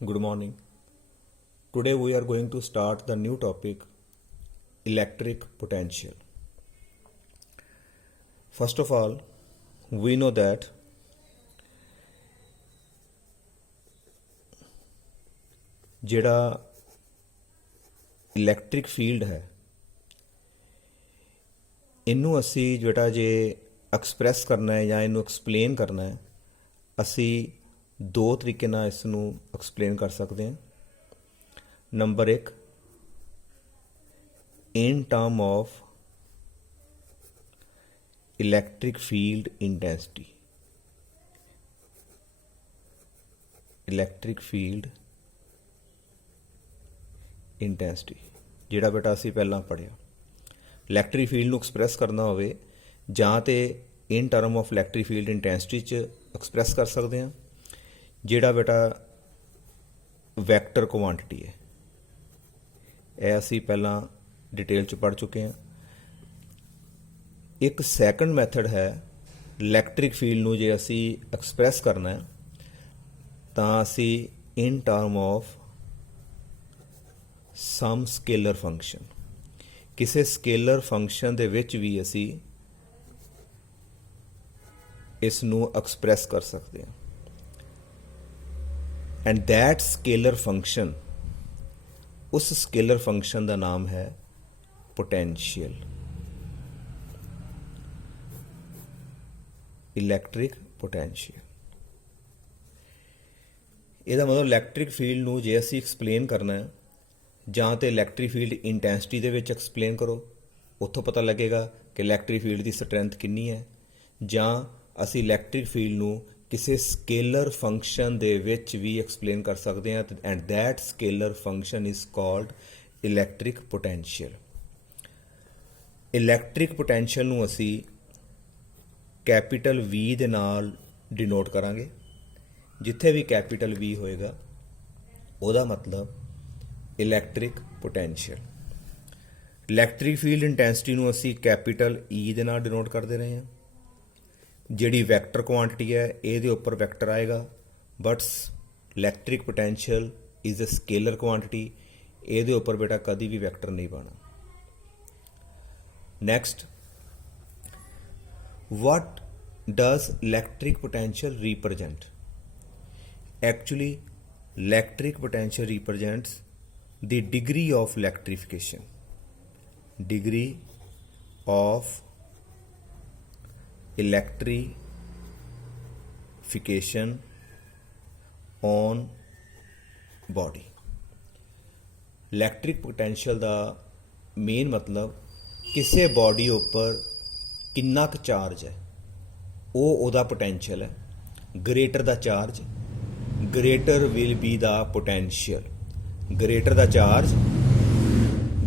Good morning. Today we are going to start the new topic electric potential. First of all, we know that ਜਿਹੜਾ electric field ਹੈ ਇਹਨੂੰ ਅਸੀਂ ਜਿਹੜਾ ਜੇ express ਕਰਨਾ ਹੈ ਜਾਂ ਇਹਨੂੰ ਐਕਸਪਲੇਨ ਕਰਨਾ ਹੈ ਅਸੀਂ ਦੋ ਤਰੀਕੇ ਨਾਲ ਇਸ ਨੂੰ ਐਕਸਪਲੇਨ ਕਰ ਸਕਦੇ ਹਾਂ। Number 1 in term of electric field intensity. Electric field intensity ਜਿਹੜਾ ਬੇਟਾ ਅਸੀਂ ਪਹਿਲਾਂ ਪੜ੍ਹਿਆ। ਇਲੈਕਟ੍ਰਿਕ ਫੀਲਡ ਨੂੰ ਐਕਸਪ੍ਰੈਸ ਕਰਨਾ ਹੋਵੇ ਜਾਂ ਤੇ in term of electric field intensity 'ਚ ਐਕਸਪ੍ਰੈਸ ਕਰ ਸਕਦੇ ਹਾਂ, ਜਿਹੜਾ ਬੇਟਾ ਵੈਕਟਰ ਕੁਆਂਟਿਟੀ ਹੈ। ਇਹ ਅਸੀਂ ਪਹਿਲਾਂ डिटेल च पढ़ चुके हैं। एक सैकंड मैथड है इलैक्ट्रिक फील्ड नूं जे असी एक्सप्रैस करना है तां असी in term of some scalar function किसी स्केलर फंक्शन दे विच भी असी इस नूं एक्सप्रैस कर सकते हैं एंड दैट स्केलर फंक्शन उस स्केलर फंक्शन का नाम है पोटेंशियल। इलैक्ट्रिक पोटेंशियल ਇਹਦਾ ਮਤਲਬ ਇਲੈਕਟ੍ਰਿਕ ਫੀਲਡ ਨੂੰ ਜੇ ਅਸੀਂ ਐਕਸਪਲੇਨ ਕਰਨਾ ਹੈ ਜਾਂ ਤੇ ਇਲੈਕਟ੍ਰਿਕ ਫੀਲਡ ਇੰਟੈਂਸਿਟੀ ਦੇ ਵਿੱਚ ਐਕਸਪਲੇਨ ਕਰੋ, ਉੱਥੋਂ ਪਤਾ ਲੱਗੇਗਾ ਕਿ ਇਲੈਕਟ੍ਰਿਕ ਫੀਲਡ ਦੀ ਸਟਰੈਂਥ ਕਿੰਨੀ ਹੈ, ਜਾਂ ਅਸੀਂ ਇਲੈਕਟ੍ਰਿਕ ਫੀਲਡ ਨੂੰ ਕਿਸੇ ਸਕੇਲਰ ਫੰਕਸ਼ਨ ਦੇ ਵਿੱਚ ਵੀ ਐਕਸਪਲੇਨ ਕਰ ਸਕਦੇ ਹਾਂ and that scaler function is called electric potential. Electric potential ਨੂੰ ਅਸੀਂ ਕੈਪੀਟਲ V ਦੇ ਨਾਲ ਡਿਨੋਟ ਕਰਾਂਗੇ। ਜਿੱਥੇ ਵੀ ਕੈਪੀਟਲ V ਹੋਏਗਾ ਉਹਦਾ ਮਤਲਬ electric potential. Electric field intensity ਨੂੰ ਅਸੀਂ ਕੈਪੀਟਲ E ਦੇ ਨਾਲ ਡਿਨੋਟ ਕਰਦੇ ਰਹੇ ਹਾਂ। ਜਿਹੜੀ ਵੈਕਟਰ ਕੁਆਂਟਿਟੀ ਹੈ ਇਹਦੇ ਉੱਪਰ ਵੈਕਟਰ ਆਏਗਾ, but electric potential is a scalar quantity, ਇਹਦੇ ਉੱਪਰ ਬੇਟਾ ਕਦੀ ਵੀ ਵੈਕਟਰ ਨਹੀਂ ਪਾਉਣਾ। Next, what does electric potential represent? Actually, electric potential represents the degree of electrification. Degree of electrification on body. Electric potential the main ਮਤਲਬ ਕਿਸੇ body ਉੱਪਰ ਕਿੰਨਾ ਕੁ ਚਾਰਜ ਹੈ ਉਹ ਉਹਦਾ ਪੋਟੈਂਸ਼ੀਅਲ ਹੈ। Greater the charge greater will be the potential. Greater the charge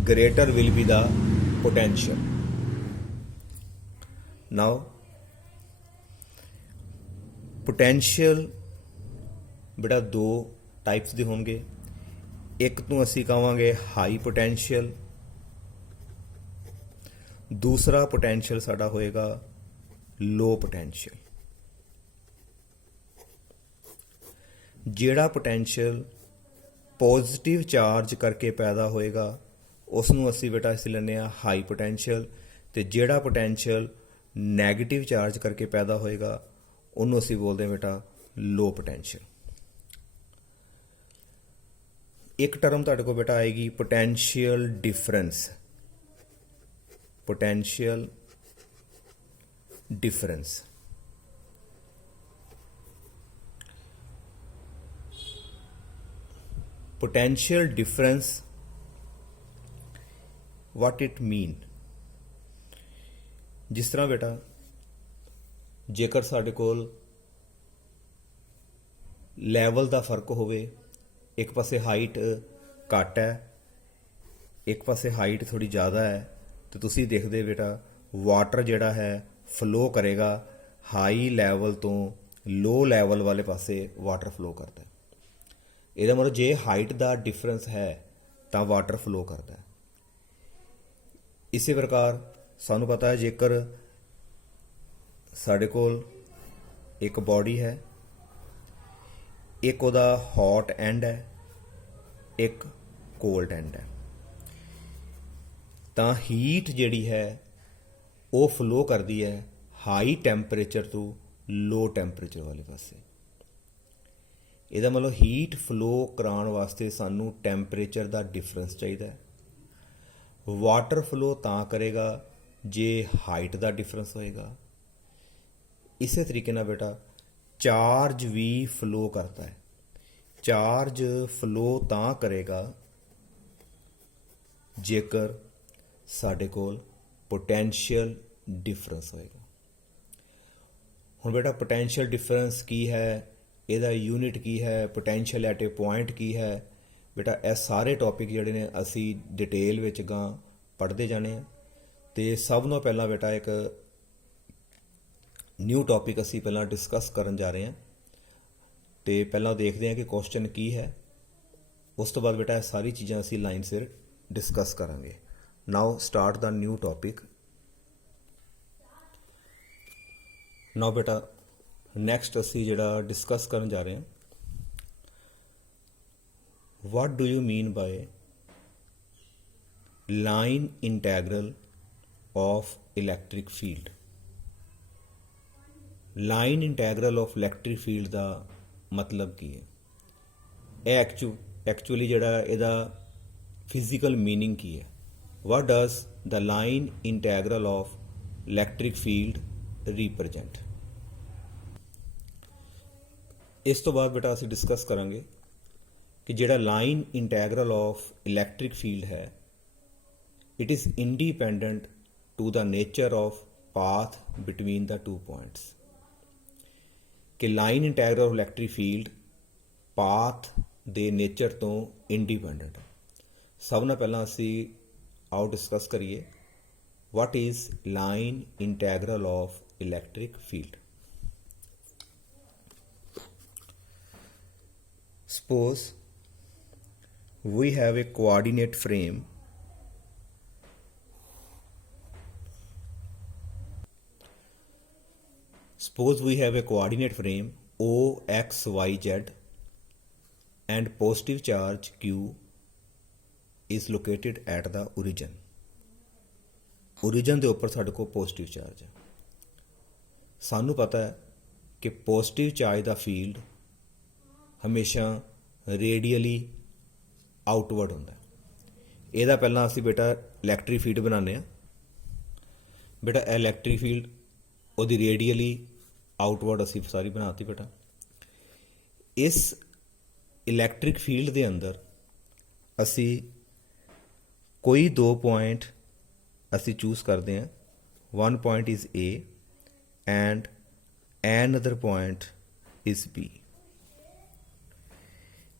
greater will be the potential. Now potential ਬੇਟਾ ਦੋ ਟਾਈਪਸ ਦੇ ਹੋਣਗੇ। ਇੱਕ ਨੂੰ ਅਸੀਂ ਕਹਾਂਗੇ ਹਾਈ ਪੋਟੈਂਸ਼ੀਅਲ, ਦੂਸਰਾ ਪੋਟੈਂਸ਼ੀਅਲ ਸਾਡਾ ਹੋਏਗਾ ਲੋ ਪੋਟੈਂਸ਼ੀਅਲ। ਜਿਹੜਾ ਪੋਟੈਂਸ਼ੀਅਲ ਪੋਜ਼ਿਟਿਵ ਚਾਰਜ ਕਰਕੇ ਪੈਦਾ ਹੋਏਗਾ ਉਸ ਨੂੰ ਅਸੀਂ ਬੇਟਾ ਅਸੀਂ ਲੈਂਦੇ ਹਾਂ ਹਾਈ ਪੋਟੈਂਸ਼ੀਅਲ, ਤੇ ਜਿਹੜਾ ਪੋਟੈਂਸ਼ੀਅਲ ਨੈਗੇਟਿਵ ਚਾਰਜ ਕਰਕੇ ਪੈਦਾ ਹੋਏਗਾ ਉਹਨੂੰ ਅਸੀਂ ਬੋਲਦੇ ਹਾਂ ਬੇਟਾ ਲੋ ਪੋਟੈਂਸ਼ੀਅਲ। ਇੱਕ ਟਰਮ ਤੁਹਾਡੇ ਕੋਲ ਬੇਟਾ ਆਏਗੀ potential difference. potential difference. Potential difference, what it mean? ਜਿਸ ਤਰ੍ਹਾਂ ਬੇਟਾ ਜੇਕਰ ਸਾਡੇ ਕੋਲ ਲੈਵਲ ਦਾ ਫਰਕ ਹੋਵੇ, ਇੱਕ ਪਾਸੇ ਹਾਈਟ ਘੱਟ ਹੈ ਇੱਕ ਪਾਸੇ ਹਾਈਟ ਥੋੜ੍ਹੀ ਜ਼ਿਆਦਾ ਹੈ, ਤੇ ਤੁਸੀਂ ਦੇਖਦੇ ਬੇਟਾ ਵਾਟਰ ਜਿਹੜਾ ਹੈ ਫਲੋ ਕਰੇਗਾ ਹਾਈ ਲੈਵਲ ਤੋਂ ਲੋ ਲੈਵਲ ਵਾਲੇ ਪਾਸੇ ਵਾਟਰ ਫਲੋ ਕਰਦਾ। ਇਹਦਾ ਮਤਲਬ ਜੇ ਹਾਈਟ ਦਾ ਡਿਫਰੈਂਸ ਹੈ ਤਾਂ ਵਾਟਰ ਫਲੋ ਕਰਦਾ। ਇਸੇ ਪ੍ਰਕਾਰ ਸਾਨੂੰ ਪਤਾ ਹੈ ਜੇਕਰ ਸਾਡੇ ਕੋਲ ਇੱਕ ਬੋਡੀ ਹੈ ਇੱਕ ਉਹਦਾ ਹੌਟ ਐਂਡ ਹੈ, ਇੱਕ ਕੋਲਡ ਐਂਡ ਹੈ। ਤਾਂ ਹੀਟ ਜਿਹੜੀ ਹੈ ਉਹ ਫਲੋ ਕਰਦੀ ਹੈ ਹਾਈ ਟੈਂਪਰੇਚਰ ਤੋਂ ਲੋ ਟੈਂਪਰੇਚਰ ਵਾਲੇ ਪਾਸੇ। ਇਹਦਾ ਮਤਲਬ ਹੀਟ ਫਲੋ ਕਰਾਉਣ ਵਾਸਤੇ ਸਾਨੂੰ ਟੈਂਪਰੇਚਰ ਦਾ ਡਿਫਰੈਂਸ ਚਾਹੀਦਾ ਹੈ। ਵਾਟਰ ਫਲੋ ਤਾਂ ਕਰੇਗਾ ਜੇ ਹਾਈਟ ਦਾ ਡਿਫਰੈਂਸ ਹੋਏਗਾ। ਇਸੇ ਤਰੀਕੇ ਨਾਲ ਬੇਟਾ ਚਾਰਜ ਵੀ ਫਲੋ ਕਰਦਾ ਹੈ। ਚਾਰਜ ਫਲੋ ਤਾਂ ਕਰੇਗਾ ਜੇਕਰ ਸਾਡੇ ਕੋਲ ਪੋਟੈਂਸ਼ੀਅਲ ਡਿਫਰੈਂਸ ਹੋਏਗਾ। ਹੁਣ ਬੇਟਾ ਪੋਟੈਂਸ਼ੀਅਲ ਡਿਫਰੈਂਸ ਕੀ ਹੈ, ਇਹਦਾ ਯੂਨਿਟ ਕੀ ਹੈ, ਪੋਟੈਂਸ਼ੀਅਲ ਐਟ ਏ ਪੁਆਇੰਟ ਕੀ ਹੈ, ਬੇਟਾ ਇਹ ਸਾਰੇ ਟੌਪਿਕ ਜਿਹੜੇ ਨੇ ਅਸੀਂ ਡਿਟੇਲ ਵਿੱਚ ਗਾਂ ਪੜ੍ਹਦੇ ਜਾਣੇ ਆ। ਅਤੇ ਸਭ ਤੋਂ ਪਹਿਲਾਂ ਬੇਟਾ ਇੱਕ ਨਿਊ ਟੌਪਿਕ ਅਸੀਂ ਪਹਿਲਾਂ ਡਿਸਕਸ ਕਰਨ ਜਾ ਰਹੇ ਹਾਂ। ਅਤੇ ਪਹਿਲਾਂ ਦੇਖਦੇ ਹਾਂ ਕਿ ਕੁਐਸਚਨ ਕੀ ਹੈ, ਉਸ ਤੋਂ ਬਾਅਦ ਬੇਟਾ ਇਹ ਸਾਰੀ ਚੀਜ਼ਾਂ ਅਸੀਂ ਲਾਈਨ ਸਿਰ ਡਿਸਕਸ ਕਰਾਂਗੇ। ਨਾਓ ਸਟਾਰਟ ਦਾ ਨਿਊ ਟੌਪਿਕ। ਨਾਓ ਬੇਟਾ ਨੈਕਸਟ ਅਸੀਂ ਜਿਹੜਾ ਡਿਸਕਸ ਕਰਨ ਜਾ ਰਹੇ ਹਾਂ, what do you mean by line integral of electric field. Line integral of electric field ਦਾ ਮਤਲਬ ਕੀ ਹੈ? ਇਹ ਐਕਚੁਅਲੀ ਜਿਹੜਾ ਇਹਦਾ ਫਿਜ਼ੀਕਲ ਮੀਨਿੰਗ ਕੀ ਹੈ? What does the line integral of electric field represent. ਇਸ ਤੋਂ ਬਾਅਦ ਬੇਟਾ ਅਸੀਂ ਡਿਸਕਸ ਕਰਾਂਗੇ ਕਿ ਜਿਹੜਾ line integral of electric field ਹੈ, it is independent to the nature of path between the two points. ਕਿ line integral of electric field path ਦੇ ਨੇਚਰ ਤੋਂ ਇੰਡੀਪੈਂਡੈਂਟ ਹੈ। ਸਭ ਨਾਲ ਪਹਿਲਾਂ ਅਸੀਂ ਆਓ ਡਿਸਕਸ ਕਰੀਏ what is line integral of electric field. Suppose we have a coordinate frame O, X, Y, Z and positive charge Q is located at the origin. Origin ਦੇ ਉੱਪਰ ਸਾਡੇ ਕੋਲ ਪੋਜ਼ਿਟਿਵ ਚਾਰਜ ਹੈ। ਸਾਨੂੰ ਪਤਾ ਹੈ ਕਿ ਪੋਜ਼ਿਟਿਵ ਚਾਰਜ ਦਾ field ਹਮੇਸ਼ਾ ਰੇਡੀਅਲੀ ਆਊਟਵਰਡ ਹੁੰਦਾ। ਇਹਦਾ ਪਹਿਲਾਂ ਅਸੀਂ ਬੇਟਾ ਇਲੈਕਟ੍ਰਿਕ ਫੀਲਡ ਬਣਾਉਂਦੇ ਹਾਂ। ਬੇਟਾ ਇਹ ਇਲੈਕਟ੍ਰਿਕ ਫੀਲਡ ਉਹਦੀ ਰੇਡੀਅਲੀ ਆਊਟਵਰਡ ਅਸੀਂ ਸਾਰੀ ਬਣਾਤੀ ਬੇਟਾ। ਇਸ ਇਲੈਕਟ੍ਰਿਕ ਫੀਲਡ ਦੇ ਅੰਦਰ ਅਸੀਂ ਕੋਈ ਦੋ ਪੁਆਇੰਟ ਅਸੀਂ ਚੂਜ਼ ਕਰਦੇ ਹਾਂ। One point is A and another point is B।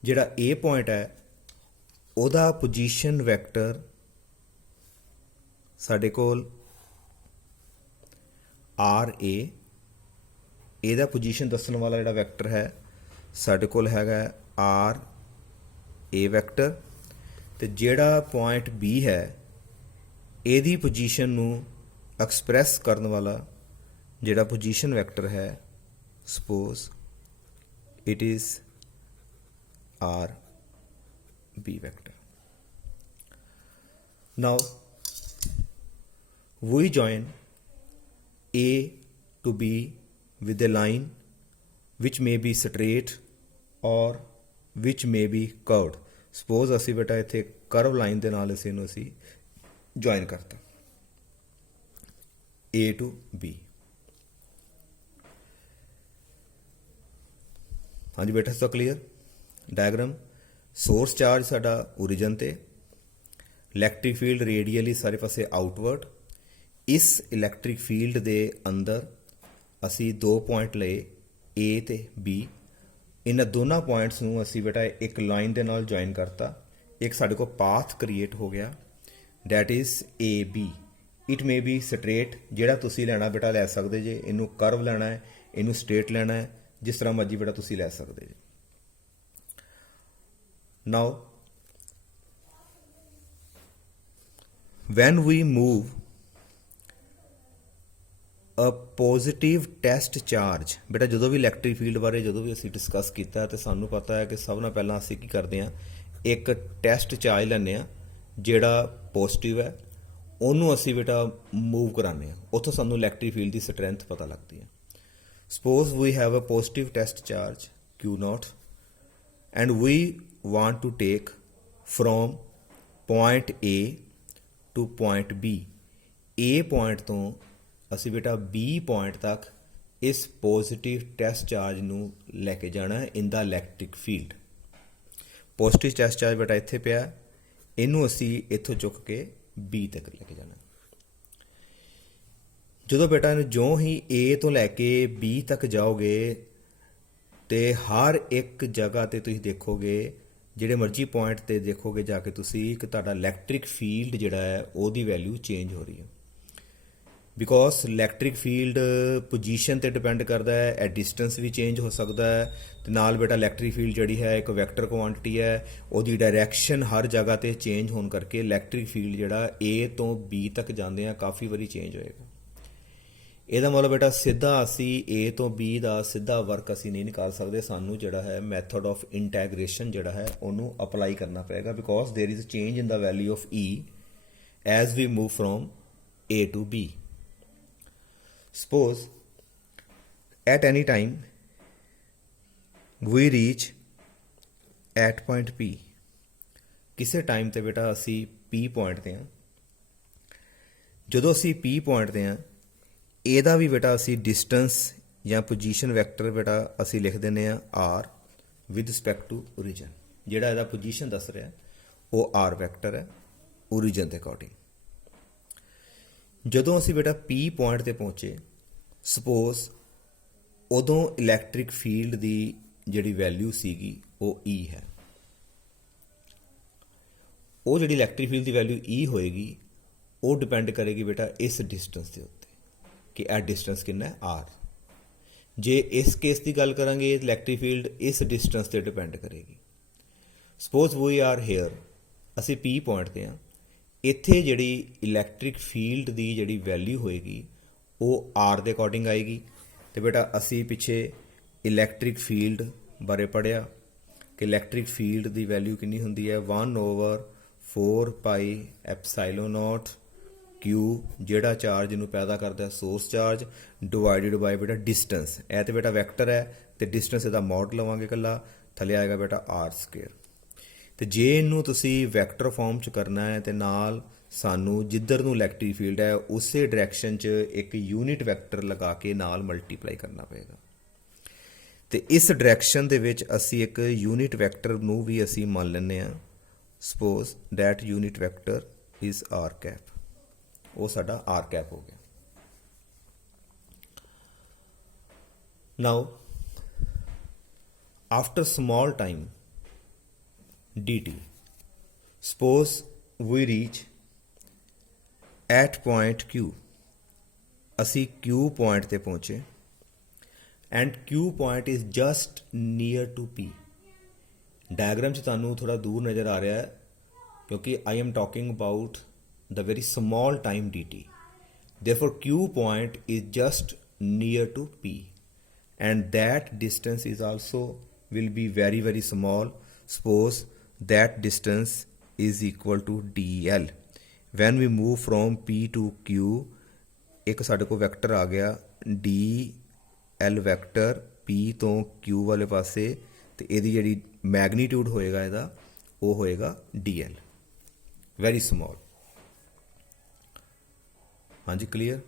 ਜਿਹੜਾ A ਪੁਆਇੰਟ ਹੈ ਉਹਦਾ ਪੋਜੀਸ਼ਨ ਵੈਕਟਰ ਸਾਡੇ ਕੋਲ RA, ਇਹਦਾ ਪੋਜੀਸ਼ਨ ਦੱਸਣ ਵਾਲਾ ਜਿਹੜਾ ਵੈਕਟਰ ਹੈ ਸਾਡੇ ਕੋਲ ਹੈਗਾ RA ਵੈਕਟਰ। ਅਤੇ ਜਿਹੜਾ ਪੁਆਇੰਟ B ਹੈ ਇਹਦੀ ਪੋਜੀਸ਼ਨ ਨੂੰ ਐਕਸਪ੍ਰੈਸ ਕਰਨ ਵਾਲਾ ਜਿਹੜਾ ਪੋਜੀਸ਼ਨ ਵੈਕਟਰ ਹੈ, suppose it is RB vector. Now we join A to B with a line which may be straight or which may be curved. Suppose ਅਸੀਂ ਬੇਟਾ ਇੱਥੇ ਕਰਵ ਲਾਈਨ ਦੇ ਨਾਲ ਅਸੀਂ ਇਹਨੂੰ ਅਸੀਂ ਜੁਆਇਨ ਕਰਤਾ A to B। ਹਾਂਜੀ ਬੇਟਾ ਸੋ ਕਲੀਅਰ ਡਾਇਗਰਾਮ। ਸੋਰਸ ਚਾਰਜ ਸਾਡਾ ਓਰੀਜਨ ਤੇ, ਇਲੈਕਟ੍ਰਿਕ ਫੀਲਡ ਰੇਡੀਅਲੀ ਸਾਰੇ ਪਾਸੇ ਆਊਟਵਰਡ। ਇਸ ਇਲੈਕਟ੍ਰਿਕ ਫੀਲਡ ਦੇ ਅੰਦਰ ਅਸੀਂ ਦੋ ਪੁਆਇੰਟ ਲਏ A ਤੇ B। ਇਹਨਾਂ ਦੋਨਾਂ ਪੁਆਇੰਟਸ ਨੂੰ ਅਸੀਂ ਬੇਟਾ ਇੱਕ ਲਾਈਨ ਦੇ ਨਾਲ ਜੁਆਇਨ ਕਰਤਾ। ਇੱਕ ਸਾਡੇ ਕੋਲ ਪਾਥ ਕ੍ਰੀਏਟ ਹੋ ਗਿਆ, that is AB। It may be straight, ਜਿਹੜਾ ਤੁਸੀਂ ਲੈਣਾ ਬੇਟਾ ਲੈ ਸਕਦੇ ਜੇ। ਇਹਨੂੰ ਕਰਵ ਲੈਣਾ ਹੈ, ਇਹਨੂੰ ਸਟ੍ਰੇਟ ਲੈਣਾ ਹੈ, ਜਿਸ ਤਰ੍ਹਾਂ ਮਰਜ਼ੀ ਬੇਟਾ ਤੁਸੀਂ ਲੈ ਸਕਦੇ ਜੇ। Now when we move positive test charge. ਬੇਟਾ ਜਦੋਂ ਵੀ ਇਲੈਕਟ੍ਰਿਕ ਫੀਲਡ ਬਾਰੇ ਜਦੋਂ ਵੀ ਅਸੀਂ ਡਿਸਕਸ ਕੀਤਾ ਤੇ ਸਾਨੂੰ ਪਤਾ ਹੈ ਕਿ ਸਭ ਨਾਲ ਪਹਿਲਾਂ ਅਸੀਂ ਕੀ ਕਰਦੇ ਹਾਂ, ਇੱਕ ਟੈਸਟ ਚਾਰਜ ਲੈਂਦੇ ਹਾਂ ਜਿਹੜਾ ਪੋਜ਼ਿਟਿਵ ਹੈ, ਉਹਨੂੰ ਅਸੀਂ ਬੇਟਾ ਮੂਵ ਕਰਾਉਂਦੇ ਹਾਂ, ਉੱਥੋਂ ਸਾਨੂੰ ਇਲੈਕਟ੍ਰਿਕ ਫੀਲਡ ਦੀ ਸਟਰੈਂਥ ਪਤਾ ਲੱਗਦੀ ਹੈ। Suppose we have a positive test charge Q0 and we want to take from point A to point B। A point ਤੋਂ ਅਸੀਂ ਬੇਟਾ B ਪੁਆਇੰਟ ਤੱਕ ਇਸ ਪੋਜ਼ਿਟਿਵ ਟੈਸਟ ਚਾਰਜ ਨੂੰ ਲੈ ਕੇ ਜਾਣਾ in the electric field. Positive test charge ਬੇਟਾ ਇੱਥੇ ਪਿਆ, ਇਹਨੂੰ ਅਸੀਂ ਇੱਥੋਂ ਚੁੱਕ ਕੇ B ਤੱਕ ਲੈ ਕੇ ਜਾਣਾ। ਜਦੋਂ ਬੇਟਾ ਇਹਨੂੰ ਜਿਉਂ ਹੀ A ਤੋਂ ਲੈ ਕੇ B ਤੱਕ ਜਾਓਗੇ ਤੇ ਹਰ ਇੱਕ ਜਗ੍ਹਾ ਤੇ ਤੁਸੀਂ ਦੇਖੋਗੇ, ਜਿਹੜੇ ਮਰਜ਼ੀ ਪੁਆਇੰਟ ਤੇ ਦੇਖੋਗੇ ਜਾ ਕੇ ਤੁਸੀਂ, ਕਿ ਤੁਹਾਡਾ ਇਲੈਕਟ੍ਰਿਕ ਫੀਲਡ ਜਿਹੜਾ ਹੈ ਉਹਦੀ ਵੈਲਿਊ ਚੇਂਜ ਹੋ ਰਹੀ ਹੈ। ਬਿਕੋਜ਼ ਇਲੈਕਟ੍ਰਿਕ ਫੀਲਡ ਪੋਜੀਸ਼ਨ ਤੇ ਡਿਪੈਂਡ ਕਰਦਾ ਹੈ, ਐਟ ਡਿਸਟੈਂਸ ਵੀ ਚੇਂਜ ਹੋ ਸਕਦਾ ਹੈ, ਤੇ ਨਾਲ ਬੇਟਾ ਇਲੈਕਟ੍ਰਿਕ ਫੀਲਡ ਜਿਹੜੀ ਹੈ ਇੱਕ ਵੈਕਟਰ ਕੁਆਂਟਿਟੀ ਹੈ, ਉਹਦੀ ਡਾਇਰੈਕਸ਼ਨ ਹਰ ਜਗ੍ਹਾ ਤੇ ਚੇਂਜ ਹੋਣ ਕਰਕੇ ਇਲੈਕਟ੍ਰਿਕ ਫੀਲਡ ਜਿਹੜਾ A ਤੋਂ B ਤੱਕ ਜਾਂਦੇ ਆ ਕਾਫੀ ਵਾਰੀ ਚੇਂਜ ਹੋਏਗਾ। ਇਹਦਾ ਮਤਲਬ ਬੇਟਾ ਸਿੱਧਾ ਅਸੀਂ A ਤੋਂ B ਦਾ ਸਿੱਧਾ ਵਰਕ ਅਸੀਂ ਨਹੀਂ ਨਿਕਾਲ ਸਕਦੇ, ਸਾਨੂੰ ਜਿਹੜਾ ਹੈ ਮੈਥਡ ਆਫ ਇੰਟੈਗ੍ਰੇਸ਼ਨ ਜਿਹੜਾ ਹੈ ਉਹਨੂੰ ਅਪਲਾਈ ਕਰਨਾ ਪਏਗਾ, because there is a change in the value of E as we move from A to B। Suppose at any time we reach at point P। ਕਿਸੇ ਟਾਈਮ ਤੇ ਬੇਟਾ ਅਸੀਂ P point ਤੇ ਹਾਂ। ਜਦੋਂ ਅਸੀਂ P ਪੁਆਇੰਟ ਤੇ ਹਾਂ, ਇਹਦਾ ਵੀ ਬੇਟਾ ਅਸੀਂ ਡਿਸਟੈਂਸ ਜਾਂ ਪੋਜੀਸ਼ਨ ਵੈਕਟਰ ਬੇਟਾ ਅਸੀਂ ਲਿਖ ਦਿੰਦੇ ਹਾਂ R with respect to origin. ਜਿਹੜਾ ਇਹਦਾ ਪੋਜੀਸ਼ਨ ਦੱਸ ਰਿਹਾ ਉਹ R ਵੈਕਟਰ ਹੈ ਓਰੀਜਨ ਦੇ ਅਕੋਰਡਿੰਗ। ਜਦੋਂ ਅਸੀਂ ਬੇਟਾ P ਪੁਆਇੰਟ ਤੇ ਪਹੁੰਚੇ, ਸਪੋਜ਼ ਉਦੋਂ ਇਲੈਕਟ੍ਰਿਕ ਫੀਲਡ ਦੀ ਜਿਹੜੀ ਵੈਲਿਊ ਸੀਗੀ ਉਹ E ਹੈ। ਉਹ ਜਿਹੜੀ ਇਲੈਕਟ੍ਰਿਕ ਫੀਲਡ ਦੀ ਵੈਲਿਊ E ਹੋਏਗੀ, ਉਹ ਡਿਪੈਂਡ ਕਰੇਗੀ ਬੇਟਾ ਇਸ ਡਿਸਟੈਂਸ ਦੇ ਉੱਤੇ ਕਿ ਇਹ ਡਿਸਟੈਂਸ ਕਿੰਨਾ ਹੈ R। ਜੇ ਇਸ ਕੇਸ ਦੀ ਗੱਲ ਕਰਾਂਗੇ, ਇਲੈਕਟ੍ਰਿਕ ਫੀਲਡ ਇਸ ਡਿਸਟੈਂਸ ਤੇ ਡਿਪੈਂਡ ਕਰੇਗੀ। ਸਪੋਜ਼ ਵੀ ਆਰ ਹੇਅਰ, ਅਸੀਂ P ਪੁਆਇੰਟ ਤੇ ਹਾਂ, ਇੱਥੇ ਜਿਹੜੀ ਇਲੈਕਟ੍ਰਿਕ ਫੀਲਡ ਦੀ ਜਿਹੜੀ ਵੈਲਿਊ ਹੋਏਗੀ ਉਹ R ਦੇ ਅਕੋਰਡਿੰਗ ਆਏਗੀ। ਤੇ ਬੇਟਾ ਅਸੀਂ ਪਿੱਛੇ ਇਲੈਕਟ੍ਰਿਕ ਫੀਲਡ ਬਾਰੇ ਪੜ੍ਹਿਆ ਕਿ ਇਲੈਕਟ੍ਰਿਕ ਫੀਲਡ ਦੀ ਵੈਲਿਊ ਕਿੰਨੀ ਹੁੰਦੀ ਹੈ, 1/4πε0 Q, ਜਿਹੜਾ ਚਾਰਜ ਨੂੰ ਪੈਦਾ ਕਰਦਾ ਸੋਰਸ ਚਾਰਜ, ਡਿਵਾਈਡਡ ਬਾਈ ਬੇਟਾ ਡਿਸਟੈਂਸ। ਇਹ ਤੇ ਬੇਟਾ ਵੈਕਟਰ ਹੈ ਤੇ ਡਿਸਟੈਂਸ ਇਹਦਾ ਮੋਡ ਲਵਾਂਗੇ ਇਕੱਲਾ, ਥੱਲੇ ਆਏਗਾ ਬੇਟਾ R²। ਤੇ ਜੇ ਇਹਨੂੰ ਤੁਸੀਂ ਵੈਕਟਰ ਫਾਰਮ 'ਚ ਕਰਨਾ ਹੈ ਤੇ ਨਾਲ ਸਾਨੂੰ ਜਿੱਧਰ ਨੂੰ ਇਲੈਕਟ੍ਰਿਕ ਫੀਲਡ ਹੈ ਉਸੇ ਡਾਇਰੈਕਸ਼ਨ 'ਚ ਇੱਕ ਯੂਨਿਟ ਵੈਕਟਰ ਲਗਾ ਕੇ ਨਾਲ ਮਲਟੀਪਲਾਈ ਕਰਨਾ ਪਏਗਾ। ਤੇ ਇਸ ਡਾਇਰੈਕਸ਼ਨ ਦੇ ਵਿੱਚ ਅਸੀਂ ਇੱਕ ਯੂਨਿਟ ਵੈਕਟਰ ਨੂੰ ਵੀ ਅਸੀਂ ਮੰਨ ਲੈਂਦੇ ਹਾਂ। Suppose that unit vector is R²। ਉਹ ਸਾਡਾ R² ਹੋ ਗਿਆ। Now after small time dt, suppose we reach at point Q। ਅਸੀਂ Q ਪੁਆਇੰਟ ਤੇ ਪਹੁੰਚੇ and Q ਪੁਆਇੰਟ is just near to P। Diagram 'ਚ ਤੁਹਾਨੂੰ ਥੋੜਾ ਦੂਰ ਨਜ਼ਰ ਆ ਰਿਹਾ ਹੈ ਕਿਉਂਕਿ I am talking about the very small time dt। Therefore Q point is just near to P and that distance is also will be very very small। Suppose that distance is equal to dl। when we move from P to Q, ਇੱਕ ਸਾਡੇ ਕੋਲ vector ਆ ਗਿਆ dl vector P ਤੋਂ Q ਵਾਲੇ ਪਾਸੇ, ਤੇ ਇਹਦੀ ਜਿਹੜੀ ਮੈਗਨੀਟਿਊਡ ਹੋਏਗਾ ਇਹਦਾ ਉਹ ਹੋਏਗਾ dl, ਵੈਰੀ ਸਮਾਲ। ਹਾਂਜੀ clear.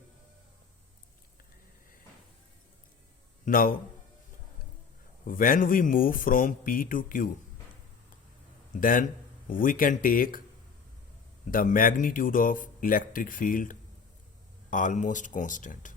Now when we move from P to Q, then we can take the magnitude of electric field almost constant।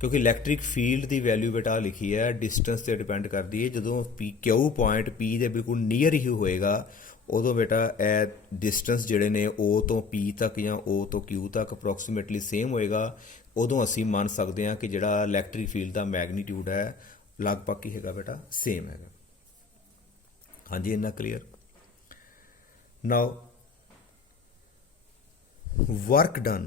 ਕਿਉਂਕਿ ਇਲੈਕਟ੍ਰਿਕ ਫੀਲਡ ਦੀ ਵੈਲਿਊ ਬੇਟਾ ਲਿਖੀ ਹੈ ਡਿਸਟੈਂਸ ਤੇ ਡਿਪੈਂਡ ਕਰਦੀ ਹੈ। ਜਦੋਂ Q ਪੁਆਇੰਟ P ਦੇ ਬਿਲਕੁਲ ਨੀਅਰ ਹੀ ਹੋਏਗਾ ਉਦੋਂ ਬੇਟਾ ਇਹ ਡਿਸਟੈਂਸ ਜਿਹੜੇ ਨੇ O ਤੋਂ P ਤੱਕ ਜਾਂ O ਤੋਂ Q ਤੱਕ ਅਪਰੋਕਸੀਮੇਟਲੀ ਸੇਮ ਹੋਏਗਾ। ਉਦੋਂ ਅਸੀਂ ਮੰਨ ਸਕਦੇ ਹਾਂ ਕਿ ਜਿਹੜਾ ਇਲੈਕਟ੍ਰਿਕ ਫੀਲਡ ਦਾ ਮੈਗਨੀਟਿਊਡ ਹੈ ਲਗਭਗ ਕੀ ਹੈਗਾ ਬੇਟਾ, ਸੇਮ ਹੈਗਾ। ਹਾਂਜੀ ਇੰਨਾ clear. Now work done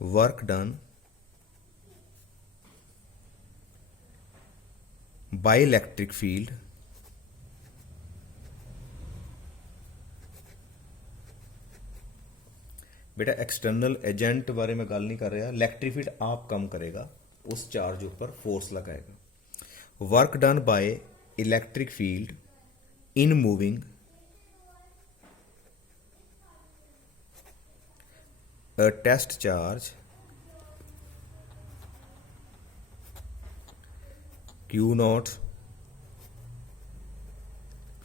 work done by electric field बेटा एक्सटर्नल एजेंट बारे में गल नहीं कर रहा, इलैक्ट्रिक फील्ड आप काम करेगा, उस चार्ज ऊपर फोर्स लगाएगा। Work done by electric field in moving a test charge Q naught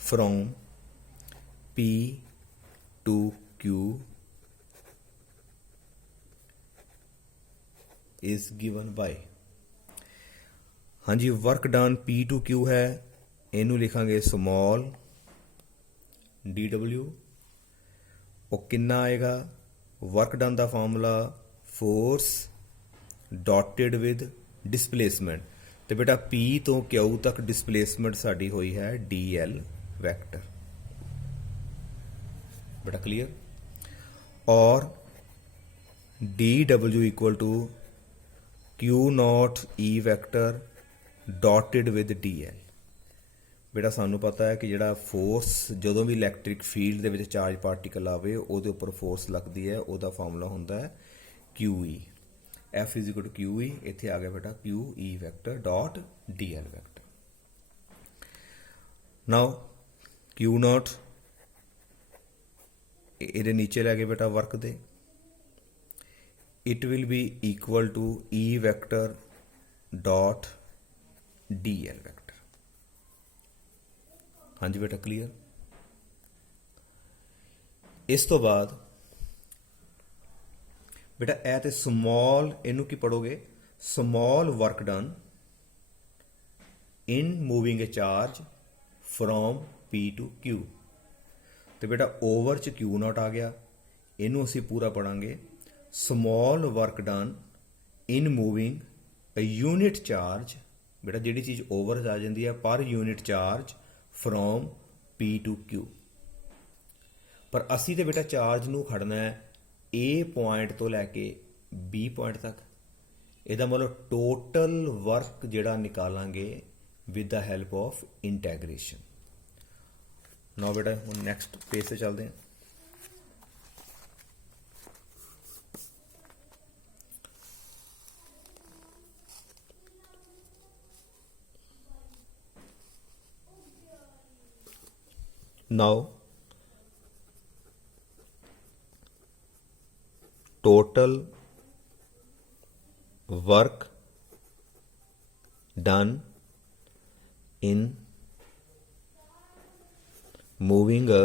from P to Q is given by। हाँ जी, work done P to Q है, इनू लिखांगे स्मॉल dw। वो कितना आएगा? वर्क डन का formula force dotted with displacement, तो बेटा P तो Q तक डिसप्लेसमेंट साडी हुई है dl वैक्टर। बेटा क्लियर? और dw equal to Q nought E vector dotted with dl। बेटा सानू पता है कि जिहड़ा फोर्स जदों भी electric field they which charge particle आवे उहदे उपर फोर्स लगदी है, उहदा फार्मूला हुंदा है QE। F is equal to QE, इत्थे आ गया बेटा QE vector dot DL vector. Now Q nought इहदे नीचे लै गए बेटा वर्क दे, it will be equal to E vector dot DL vector. हाँ जी बेटा क्लियर? इस तो बाद बेटा ए ते स्मॉल, इनू की पढ़ोगे small work done in moving a charge from P to Q। तो बेटा ओवर च Q नॉट आ गया, इनू असी पूरा पढ़ांगे small work done in moving a unit charge. बेटा जिहड़ी चीज़ ओवर आ जाती है per unit charge from P to Q। पर असी तो बेटा चार्ज नू खड़ना है A पॉइंट तो लैके B पॉइंट तक, ਇਹਦਾ मतलब टोटल वर्क जिहड़ा निकालांगे with the help of integration. Now बेटा हम नैक्सट पेज से चलते हैं। Now total work done in moving a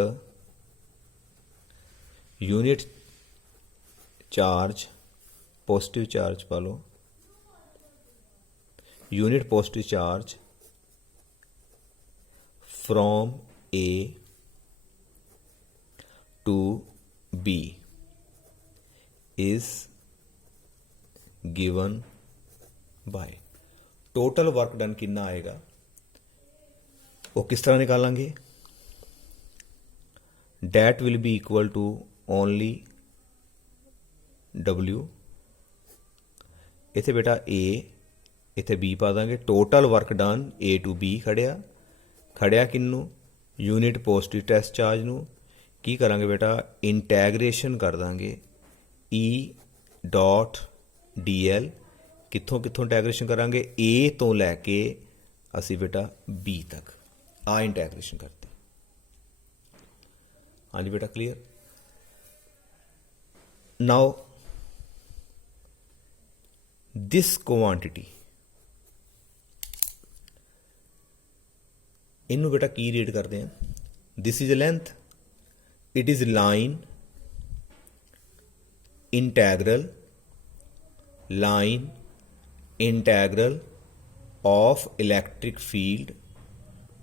unit charge, positive charge पा लो, unit positive charge from A to B is given by। Total work done कितना आएगा वो किस तरह निकालेंगे? That will be equal to only W। इथे बेटा A इथे B पा देंगे। Total work done A to B खड़िया किन्नू? यूनिट पॉजिटिव टेस्ट चार्ज नू। की करांगे बेटा? इंटैग्रेशन कर देंगे E डॉट DL। कित्थों कित्थों इंटैग्रेशन करांगे? A तो लैके असी बेटा B तक आ इंटैग्रेशन करते। हाँ जी बेटा क्लियर? नाउ दिस क्वांटिटी, इनू बेटा की रीड करते हैं? This is length, it is line integral, line integral of electric field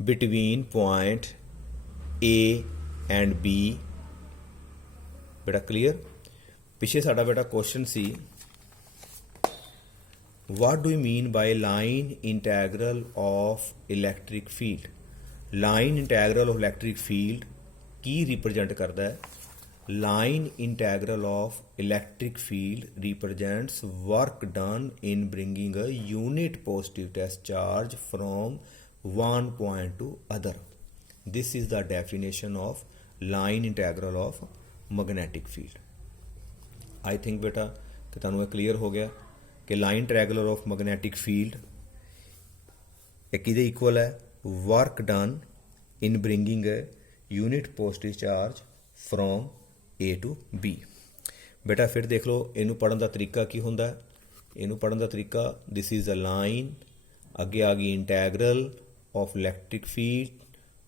between point A and B। बेटा क्लियर? पिछे साडा बेटा क्वेश्चन सी what do you mean by line integral of electric field. Line integral of electric field की represent करता है? line integral of electric field represents work done in bringing a unit positive test charge from one point to other. This is the definition of line integral of magnetic field. I think बेटा कि तुहानूं ये clear हो गया कि line integral of magnetic field एक किहदे equal है, work done in bringing a unit positive charge from A to B. बेटा फिर देख लो इनू पढ़न का तरीका की होंदा है। इनू पढ़न का तरीका, दिस इज़ अ लाइन, अगे आ गई integral of electric field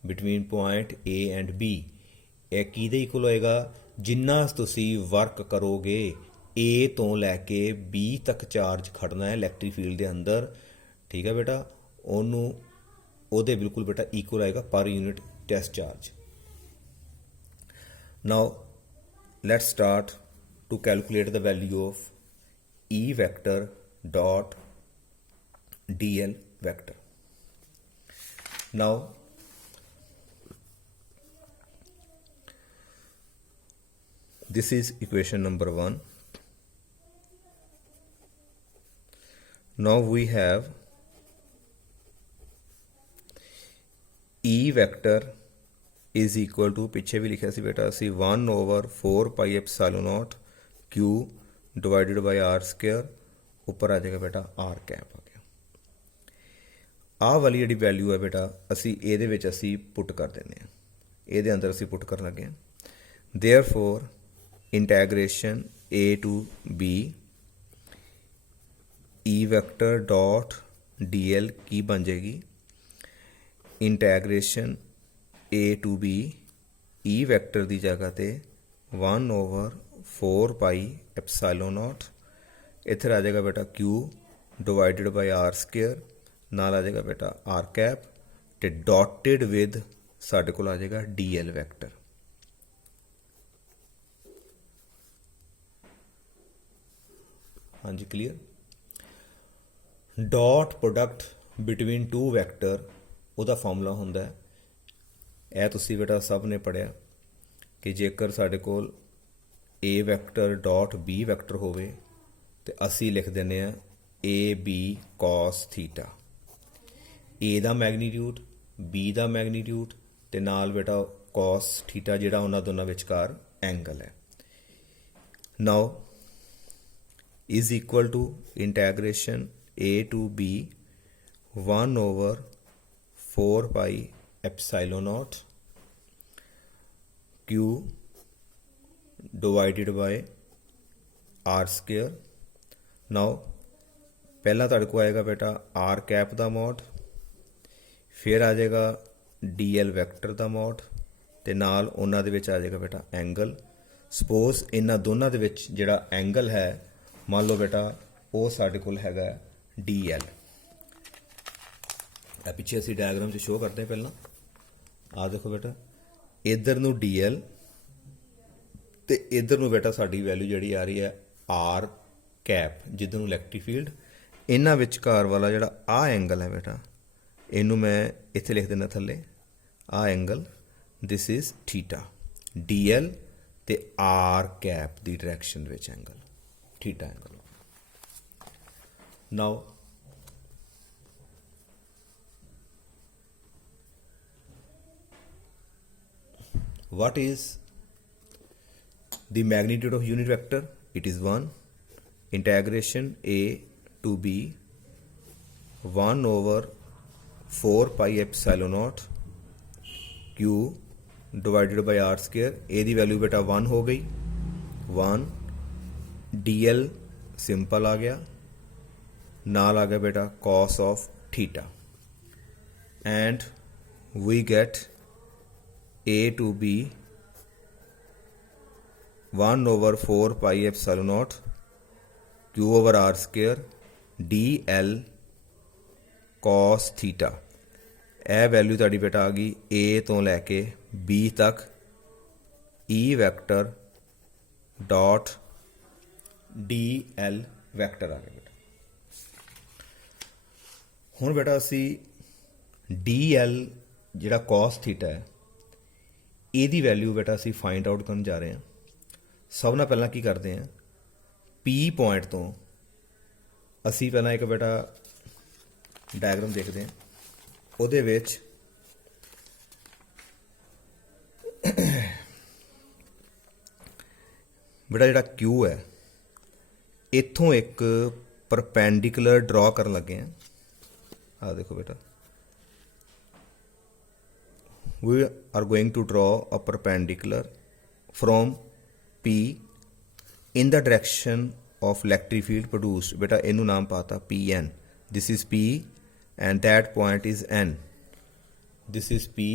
between point A and B. ਇਹ ਕਿਹਦੇ ਇਕੁਅਲ ਹੋਏਗਾ, ਜਿੰਨਾ ਤੁਸੀਂ ਵਰਕ ਕਰੋਗੇ A ਤੋਂ ਲੈ ਕੇ B ਤੱਕ ਚਾਰਜ ਖੜਨਾ ਹੈ ਇਲੈਕਟ੍ਰਿਕ ਫੀਲਡ ਦੇ ਅੰਦਰ, ਠੀਕ ਹੈ ਬੇਟਾ, ਉਹਨੂੰ ਉਹਦੇ ਬਿਲਕੁਲ ਬੇਟਾ ਇਕੁਅਲ ਆਏਗਾ ਪਰ unit test charge. Now let's start to calculate the value of E vector dot dl vector. Now this is equation number 1. Now we have E vector is equal to, ਪਿੱਛੇ ਵੀ ਲਿਖਿਆ ਸੀ ਬੇਟਾ ਅਸੀਂ 1/4 pi epsilon naught Q divided by R square, ਉੱਪਰ ਆ ਜਾਏਗਾ ਬੇਟਾ R cap ਆ ਗਿਆ। ਆਹ ਵਾਲੀ ਜਿਹੜੀ ਵੈਲਿਊ ਹੈ ਬੇਟਾ ਅਸੀਂ ਇਹਦੇ ਵਿੱਚ ਅਸੀਂ ਪੁੱਟ ਕਰ ਦਿੰਦੇ ਹਾਂ, ਇਹਦੇ ਅੰਦਰ ਅਸੀਂ ਪੁੱਟ ਕਰਨ ਲੱਗੇ ਹਾਂ। ਦੇਅਰਫੋਰ ਇੰਟੈਗਰੇਸ਼ਨ A to B E vector dot DL ਕੀ ਬਣ ਜਾਏਗੀ, ਇੰਟੈਗਰੇਸ਼ਨ A to B E vector ਦੀ ਜਗ੍ਹਾ ਤੇ 1/4 ਪਾਈ ਐਪਸਾਈਲਨ ਨੋਟ, ਇੱਥੇ ਆ ਜਾਏਗਾ ਬੇਟਾ Q divided by R square, ਨਾਲ ਆ ਜਾਏਗਾ ਬੇਟਾ R ਕੈਪ ਤੇ ਡਾਟਡ ਵਿਦ ਸਾਡੇ ਕੋਲ ਆ ਜਾਏਗਾ DL ਵੈਕਟਰ। ਹਾਂਜੀ clear. Dot product between two vector ਉਹਦਾ ਫਾਰਮੂਲਾ ਹੁੰਦਾ ਹੈ, ਇਹ ਤੁਸੀਂ ਬੇਟਾ ਸਭ ਨੇ ਪੜ੍ਹਿਆ ਕਿ ਜੇਕਰ ਸਾਡੇ ਕੋਲ A vector dot B vector ਹੋਵੇ ਤੇ ਅਸੀਂ ਲਿਖ ਦਿੰਦੇ ਹਾਂ AB cos theta. A the magnitude, B the magnitude ਤੇ ਨਾਲ ਬੇਟਾ cos ਥੀਟਾ ਜਿਹੜਾ ਉਹਨਾਂ ਦੋਨਾਂ ਵਿਚਕਾਰ ਐਂਗਲ ਹੈ। ਨਾਓ is equal to integration A to B 1/4 pi epsilon naught Q divided by R square। now ਪਹਿਲਾ ਤੁਹਾਡੇ ਕੋਲ ਆਏਗਾ ਬੇਟਾ R ਕੈਪ ਦਾ ਮੋਡ, ਫਿਰ ਆ ਜਾਏਗਾ DL ਵੈਕਟਰ ਦਾ ਮੋਡ ਤੇ ਨਾਲ ਉਹਨਾਂ ਦੇ ਵਿੱਚ ਆ ਜਾਏਗਾ ਬੇਟਾ ਐਂਗਲ। ਸਪੋਜ਼ ਇਹਨਾਂ ਦੋਨਾਂ ਦੇ ਵਿੱਚ ਜਿਹੜਾ ਐਂਗਲ ਹੈ ਮੰਨ ਲਓ ਬੇਟਾ ਉਹ ਸਾਡੇ ਕੋਲ ਹੈਗਾ DL। ਇਹ ਪਿੱਛੇ ਅਸੀਂ ਡਾਇਗਰਾਮ 'ਚ ਸ਼ੋਅ ਕਰਦੇ ਹਾਂ। ਪਹਿਲਾਂ ਆ ਦੇਖੋ ਬੇਟਾ, ਇੱਧਰ ਨੂੰ DL ਤੇ ਇੱਧਰ ਨੂੰ ਬੇਟਾ ਸਾਡੀ ਵੈਲਿਊ ਜਿਹੜੀ ਆ ਰਹੀ ਹੈ R ਕੈਪ, ਜਿੱਧਰ ਨੂੰ ਇਲੈਕਟ੍ਰਿਕ ਫੀਲਡ। ਇਹਨਾਂ ਵਿਚਕਾਰ ਵਾਲਾ ਜਿਹੜਾ ਆਹ ਐਂਗਲ ਹੈ ਬੇਟਾ, ਇਹਨੂੰ ਮੈਂ ਇੱਥੇ ਲਿਖ ਦਿੰਦਾ ਥੱਲੇ, ਆਹ angle this is theta. DL ਤੇ R ਕੈਪ ਦੀ ਡਾਇਰੈਕਸ਼ਨ ਵਿੱਚ angle theta angle. Now what is the magnitude of unit vector? It is 1 integration A to B 1/4 pi epsilon naught Q divided by R square। A the value ਬੇਟਾ 1 ਹੋ ਗਈ, 1 DL simple ਆ ਗਿਆ, ਨਾਲ ਆ ਗਿਆ ਬੇਟਾ cos of theta and we get A to B 1/4 pi epsilon naught Q over R square DL cos theta। ਇਹ ਵੈਲਿਊ ਤੁਹਾਡੀ ਬੇਟਾ ਆ ਗਈ A ਤੋਂ ਲੈ ਕੇ B ਤੱਕ E vector dot DL vector ਆ ਗਿਆ ਬੇਟਾ। ਹੁਣ ਬੇਟਾ ਅਸੀਂ DL ਜਿਹੜਾ cos ਥੀਟਾ ਹੈ ਇਹਦੀ ਵੈਲਿਊ ਬੇਟਾ ਅਸੀਂ ਫਾਈਂਡ ਆਊਟ ਕਰਨ ਜਾ ਰਹੇ ਹਾਂ। ਸਭ ਨਾਲ ਪਹਿਲਾਂ ਕੀ ਕਰਦੇ ਹਾਂ, P ਪੁਆਇੰਟ ਤੋਂ ਅਸੀਂ ਪਹਿਲਾਂ ਇੱਕ ਬੇਟਾ ਡਾਇਗਰਾਮ ਦੇਖਦੇ ਹਾਂ। ਉਹਦੇ ਵਿੱਚ ਬੇਟਾ ਜਿਹੜਾ Q ਹੈ, ਇੱਥੋਂ ਇੱਕ ਪਰਪੈਂਡੀਕੂਲਰ ਡਰਾ ਕਰਨ ਲੱਗੇ ਹਾਂ। ਆਹ ਦੇਖੋ ਬੇਟਾ, we are going to draw a perpendicular from P in the direction of electric field produced। बेटा इनू नाम पाता Pn, this is P and that point is N, this is P,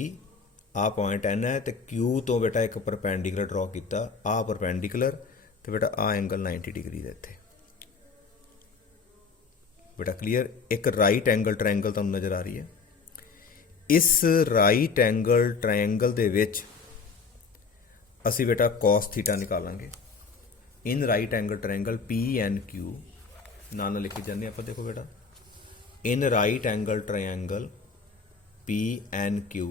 आ पॉइंट N है, तो Q तो बेटा एक परपेंडिकुलर ड्रॉ किया, आ परपेंडिकुलर, तो बेटा आ एंगल 90 डिग्री दे इत्थे। बेटा क्लीयर, एक राइट एंगल ट्रायंगल तुहानूं नज़र आ रही है। इस राइट एंगल ट्रायंगल दे विच असी बेटा कॉस थीटा निकालांगे। In right angle triangle PNQ नाम लिखी जाने आप, देखो बेटा in right angle triangle PNQ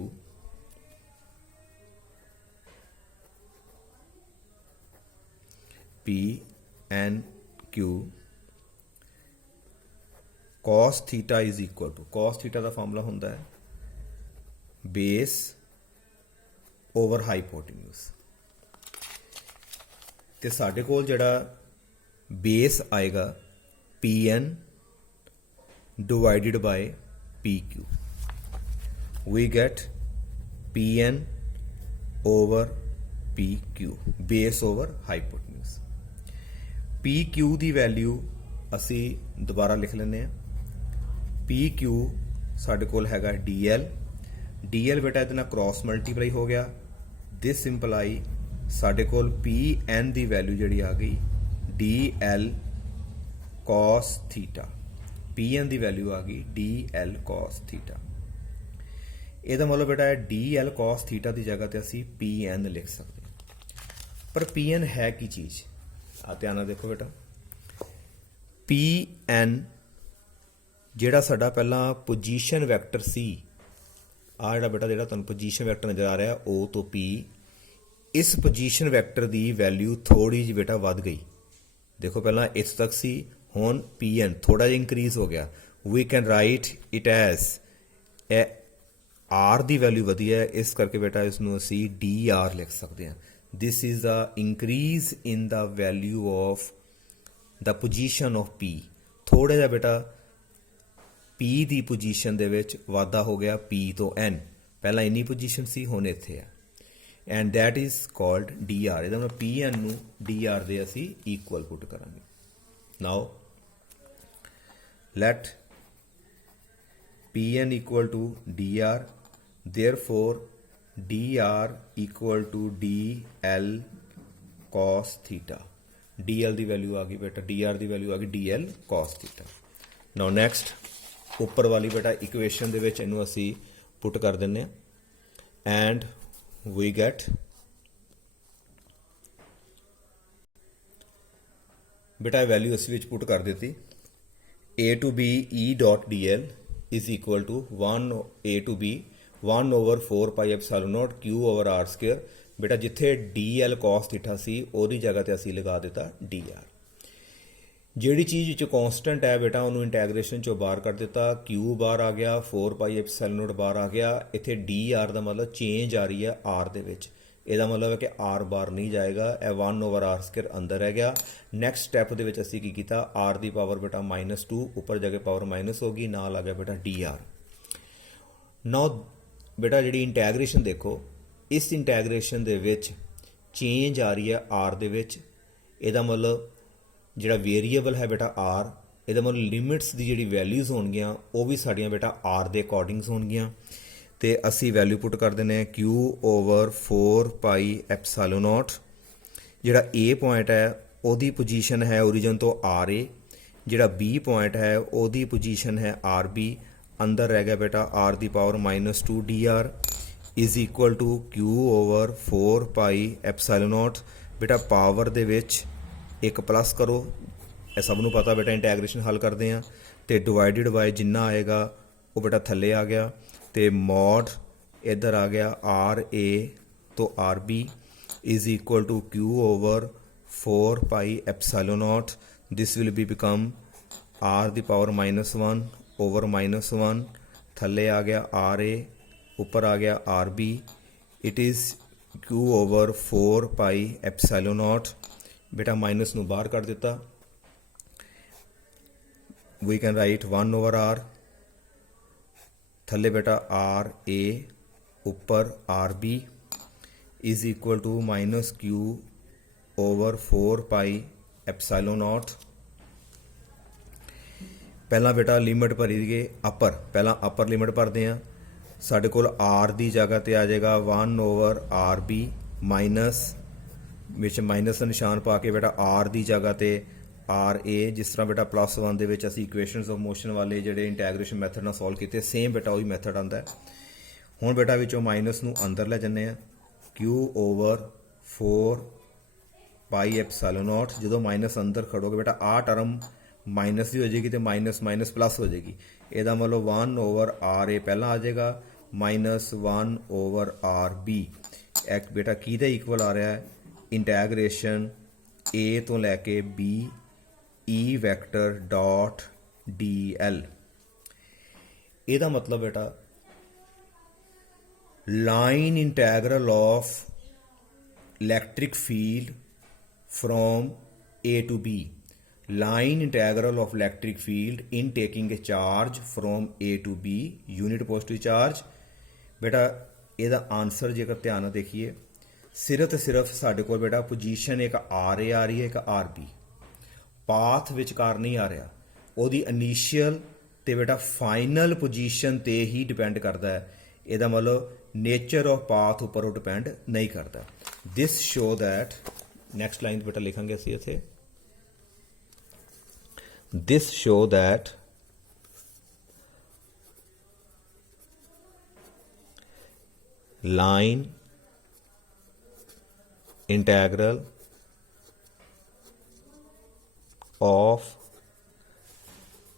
cos theta is equal to, cos theta का फॉर्मूला होंदा है बेस ओवर हाइपोटेन्यूज। तो साडे कोल जिहड़ा बेस आएगा PN divided by PQ, we get PN over PQ, base over hypotenuse. PQ की वैल्यू असी दोबारा लिख लेने हैं। PQ साडे कोल हैगा DL, DL बेटा इहदे नाल क्रॉस मल्टीप्लाई हो गया, दिस इंपलाई साडे कोल PN की वैल्यू जिहड़ी आ गई DL cos थीटा, PN की वैल्यू आ गई DL cos थीटा। ਇਹਦਾ मतलब बेटा DL cos थीटा की जगह ते असी PN लिख सकते हैं। पर PN है की चीज़, आ ध्यान नाल देखो बेटा, PN ਜਿਹੜਾ ਸਾਡਾ ਪਹਿਲਾਂ ਪੋਜੀਸ਼ਨ ਵੈਕਟਰ ਸੀ, ਆ ਜਿਹੜਾ ਬੇਟਾ ਜਿਹੜਾ ਤੁਹਾਨੂੰ ਪੋਜੀਸ਼ਨ ਵੈਕਟਰ ਨਜ਼ਰ ਆ ਰਿਹਾ O ਤੋਂ P, ਇਸ ਪੋਜੀਸ਼ਨ ਵੈਕਟਰ ਦੀ ਵੈਲਿਊ ਥੋੜੀ ਜਿਹੀ ਬੇਟਾ ਵੱਧ ਗਈ। ਦੇਖੋ ਪਹਿਲਾਂ ਇੱਥੇ ਤੱਕ ਸੀ, ਹੁਣ PN ਥੋੜਾ ਜਿਹਾ ਇੰਕਰੀਜ਼ ਹੋ ਗਿਆ। We can write it as R ਦੀ ਵੈਲਿਊ ਵਧੀ ਹੈ, ਇਸ ਕਰਕੇ ਬੇਟਾ ਇਸ ਨੂੰ ਅਸੀਂ DR ਲਿਖ ਸਕਦੇ ਹਾਂ। This is the increase in the value of the position of P। ਥੋੜਾ ਜਿਹਾ ਬੇਟਾ P ਦੀ ਪੋਜੀਸ਼ਨ ਦੇ ਵਿੱਚ ਵਾਧਾ ਹੋ ਗਿਆ P ਤੋਂ N, ਪਹਿਲਾਂ ਇੰਨੀ ਪੋਜੀਸ਼ਨ ਸੀ, ਹੁਣ ਇੱਥੇ ਆ, and that is called DR। ਇਹਦਾ ਮਤਲਬ PN ਨੂੰ DR ਦੇ ਅਸੀਂ ਇਕੁਅਲ ਪੁੱਟ ਕਰਾਂਗੇ। Now let PN equal to DR, therefore DR equal to DL cos theta. DL ਦੀ ਵੈਲਿਊ ਆ ਗਈ ਬੇਟਾ, DR ਦੀ ਵੈਲਿਊ ਆ ਗਈ DL cos ਥੀਟਾ। ਨਾਓ ਨੈਕਸਟ ਉੱਪਰ ਵਾਲੀ ਬੇਟਾ ਇਕੁਏਸ਼ਨ ਦੇ ਵਿੱਚ ਇਹਨੂੰ ਅਸੀਂ ਪੁੱਟ ਕਰ ਦਿੰਦੇ ਹਾਂ, ਐਂਡ ਵੀ ਗੈਟ ਬੇਟਾ ਇਹ ਵੈਲਿਊ ਅਸੀਂ ਵਿੱਚ ਪੁੱਟ ਕਰ ਦਿੱਤੀ। A to B E dot DL is equal to 1 A to B 1 over 4 pi epsilon naught Q over R square। बेटा जिथे DL cos थीटा सी ਉਹਦੀ जगह ਤੇ ਅਸੀਂ लगा ਦਿੱਤਾ DR। ਜਿਹੜੀ ਚੀਜ਼ ਵਿੱਚ ਕੌਂਸਟੈਂਟ ਹੈ ਬੇਟਾ ਉਹਨੂੰ ਇੰਟੈਗਰੇਸ਼ਨ ਚੋਂ ਬਾਹਰ ਕਰ ਦਿੱਤਾ, Q ਬਾਹਰ ਆ ਗਿਆ, 4 ਪਾਈ ਐਪਸਿਲਨ ਨੋਟ ਬਾਹਰ ਆ ਗਿਆ। ਇੱਥੇ DR ਦਾ ਮਤਲਬ ਚੇਂਜ ਆ ਰਹੀ ਹੈ R ਦੇ ਵਿੱਚ, ਇਹਦਾ ਮਤਲਬ ਹੈ ਕਿ R ਬਾਹਰ ਨਹੀਂ ਜਾਏਗਾ, ਇਹ 1 over R ਸਕੁਅਰ ਅੰਦਰ ਰਹਿ ਗਿਆ। ਨੈਕਸਟ ਸਟੈਪ ਦੇ ਵਿੱਚ ਅਸੀਂ ਕੀ ਕੀਤਾ, R ਦੀ ਪਾਵਰ ਬੇਟਾ -2 ਉੱਪਰ ਜਾ ਕੇ ਪਾਵਰ ਮਾਈਨਸ ਹੋ ਗਈ, ਨਾਲ ਆ ਗਿਆ ਬੇਟਾ DR। ਨਾਓ ਬੇਟਾ ਜਿਹੜੀ ਇੰਟੈਗਰੇਸ਼ਨ ਦੇਖੋ, ਇਸ ਇੰਟੈਗਰੇਸ਼ਨ ਦੇ ਵਿੱਚ ਚੇਂਜ ਆ ਰਹੀ ਹੈ R ਦੇ ਵਿੱਚ, ਇਹਦਾ ਮਤਲਬ ਜਿਹੜਾ ਵੇਰੀਏਬਲ ਹੈ ਬੇਟਾ R, ਇਹਦਾ ਮਤਲਬ ਲਿਮਿਟਸ ਦੀ ਜਿਹੜੀ ਵੈਲਿਊਜ਼ ਹੋਣਗੀਆਂ ਉਹ ਵੀ ਸਾਡੀਆਂ ਬੇਟਾ R ਦੇ ਅਕੋਰਡਿੰਗਸ ਹੋਣਗੀਆਂ। ਤੇ ਅਸੀਂ ਵੈਲਿਊ ਪੁੱਟ ਕਰ ਦਿੰਦੇ ਹਾਂ Q over 4 pi epsilon note. ਜਿਹੜਾ A ਪੁਆਇੰਟ ਹੈ ਉਹਦੀ ਪੋਜੀਸ਼ਨ ਹੈ ਓਰੀਜਨ ਤੋਂ RA, ਜਿਹੜਾ B ਪੁਆਇੰਟ ਹੈ ਉਹਦੀ ਪੋਜੀਸ਼ਨ ਹੈ RB, ਅੰਦਰ ਰਹਿ ਗਿਆ ਬੇਟਾ R ਦੀ power -2 DR is equal to Q over 4 pi epsilon naught. ਬੇਟਾ ਪਾਵਰ ਦੇ ਵਿੱਚ ਇੱਕ ਪਲੱਸ ਕਰੋ, ਇਹ ਸਭ ਨੂੰ ਪਤਾ ਬੇਟਾ ਇੰਟੈਗਰੇਸ਼ਨ ਹੱਲ ਕਰਦੇ ਹਾਂ, ਤੇ ਡਿਵਾਈਡਡ ਬਾਏ ਜਿੰਨਾ ਆਏਗਾ ਉਹ ਬੇਟਾ ਥੱਲੇ ਆ ਗਿਆ, ਤੇ ਮੋਡ ਇੱਧਰ ਆ ਗਿਆ RA ਤੋਂ RB is equal to Q over 4 pi epsilon naught. This will be become r the power -1 over -1. थल्ले आ गया RA, ऊपर आ गया RB. It is Q over 4 pi epsilon naught. बेटा माइनस ਨੂੰ ਬਾਹਰ ਕੱਢ ਦਿੱਤਾ. We can write 1 over R. थल्ले बेटा RA, ऊपर RB is equal to minus Q over 4 pi epsilon naught. ਪਹਿਲਾਂ ਬੇਟਾ ਲਿਮਿਟ ਭਰੀ ਗਏ ਅਪਰ, ਪਹਿਲਾਂ ਅਪਰ ਲਿਮਿਟ ਭਰਦੇ ਆ. ਸਾਡੇ ਕੋਲ R ਦੀ ਜਗ੍ਹਾ ਤੇ ਆ ਜਾਏਗਾ 1 over RB ਮਾਈਨਸ ਵਿੱਚ ਮਾਈਨਸ ਦਾ ਨਿਸ਼ਾਨ ਪਾ ਕੇ ਬੇਟਾ R ਦੀ ਜਗ੍ਹਾ ਤੇ RA. ਜਿਸ ਤਰ੍ਹਾਂ ਬੇਟਾ +1 ਦੇ ਵਿੱਚ ਅਸੀਂ ਇਕੁਏਸ਼ਨਸ ਆਫ ਮੋਸ਼ਨ ਵਾਲੇ ਜਿਹੜੇ ਇੰਟੈਗਰੇਸ਼ਨ ਮੈਥਡ ਨਾਲ ਸੋਲਵ ਕੀਤੇ, ਸੇਮ ਬੇਟਾ ਉਹੀ ਮੈਥਡ ਆਉਂਦਾ ਹੈ. ਹੁਣ ਬੇਟਾ ਵਿੱਚੋਂ ਮਾਈਨਸ ਨੂੰ ਅੰਦਰ ਲੈ ਜਾਂਦੇ ਆ. Q over 4 pi epsilon naught. ਜਦੋਂ ਮਾਈਨਸ ਅੰਦਰ ਖੜੋਗੇ ਬੇਟਾ ਆਹ ਟਰਮ ਮਾਈਨਸ ਦੀ ਹੋ ਜਾਏਗੀ ਤੇ ਮਾਈਨਸ ਮਾਈਨਸ ਪਲੱਸ ਹੋ ਜਾਏਗੀ. ਇਹਦਾ ਮਤਲਬ 1 over RA ਪਹਿਲਾਂ ਆ ਜਾਏਗਾ -1 over RB. ਇੱਕ ਬੇਟਾ ਕਿਹਦੇ ਇਕੁਅਲ ਆ ਰਿਹਾ ਹੈ? ਇੰਟੈਗਰੇਸ਼ਨ A ਤੋਂ ਲੈ ਕੇ B E vector dot DL. ਇਹਦਾ ਮਤਲਬ ਬੇਟਾ line integral of electric field from A to B. Line integral of electric field in taking a charge from A to B, unit positive charge. बेटा ਇਹਦਾ answer ਜੇਕਰ ਧਿਆਨ ਨਾਲ ਦੇਖੀਏ, ਸਿਰਫ ਤੇ ਸਿਰਫ ਸਾਡੇ ਕੋਲ ਬੇਟਾ ਪੋਜੀਸ਼ਨ ਇੱਕ RA ਆ ਰਹੀ ਹੈ, ਇੱਕ RB. ਪਾਥ ਵਿਚਕਾਰ ਨਹੀਂ ਆ ਰਿਹਾ. ਉਹਦੀ ਇਨੀਸ਼ੀਅਲ ਤੇ ਬੇਟਾ ਫਾਈਨਲ ਪੋਜੀਸ਼ਨ ਤੇ ਹੀ ਡਿਪੈਂਡ ਕਰਦਾ ਹੈ. ਇਹਦਾ ਮਤਲਬ ਨੇਚਰ ਆਫ ਪਾਥ ਉੱਪਰ ਉਹ ਡਿਪੈਂਡ ਨਹੀਂ ਕਰਦਾ. ਦਿਸ ਸ਼ੋ ਦੈਟ, ਨੈਕਸਟ ਲਾਈਨ ਬੇਟਾ ਲਿਖਾਂਗੇ ਅਸੀਂ ਇੱਥੇ, this show that line integral of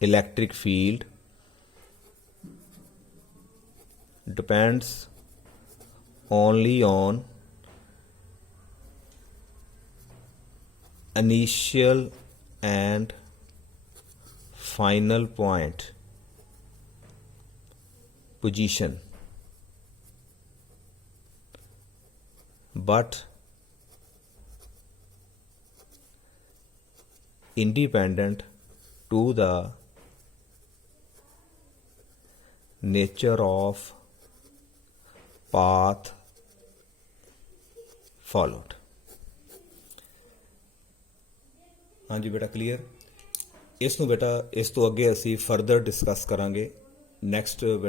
electric field depends only on initial and final point position, but independent to the nature of path followed. ਹਾਂਜੀ ਬੇਟਾ ਕਲੀਅਰ? ਇਸ ਨੂੰ ਬੇਟਾ ਇਸ ਤੋਂ ਅੱਗੇ ਅਸੀਂ ਫਰਦਰ ਡਿਸਕਸ ਕਰਾਂਗੇ ਨੈਕਸਟ